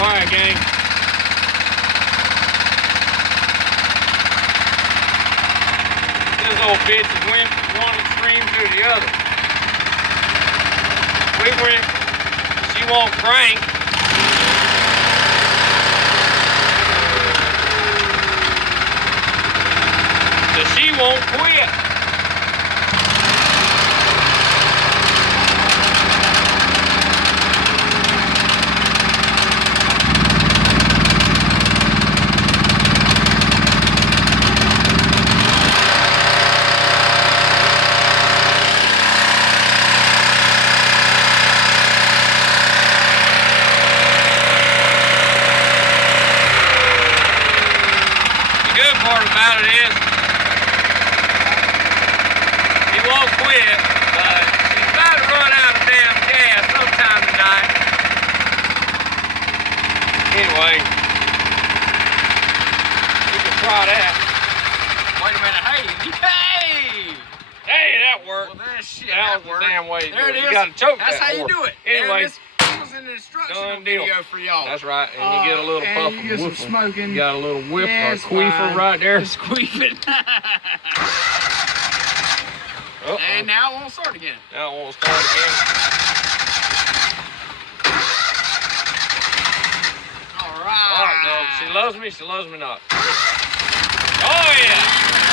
All right, gang. This old bitch has went from one extreme to the other. We went, she won't crank. So she won't quit. The good part about it is he won't quit, but he's about to run out of damn gas sometime tonight. Anyway, you can try that. Wait a minute. Hey! Hey, that worked. Well, that shit. That was the worked. damn way to There do it it. is. You gotta choke That's that how you horse. do it. Anyway, This was an instructional done deal. video for y'all. That's right, and you get a little puff and of you get some whiffing. smoking. You got a little whiff Yeah, or it's queefer fine. right there. Just squeeze it. And now it won't start again. Now it won't start again. All All right. right, dog. She loves me not. Oh, yeah.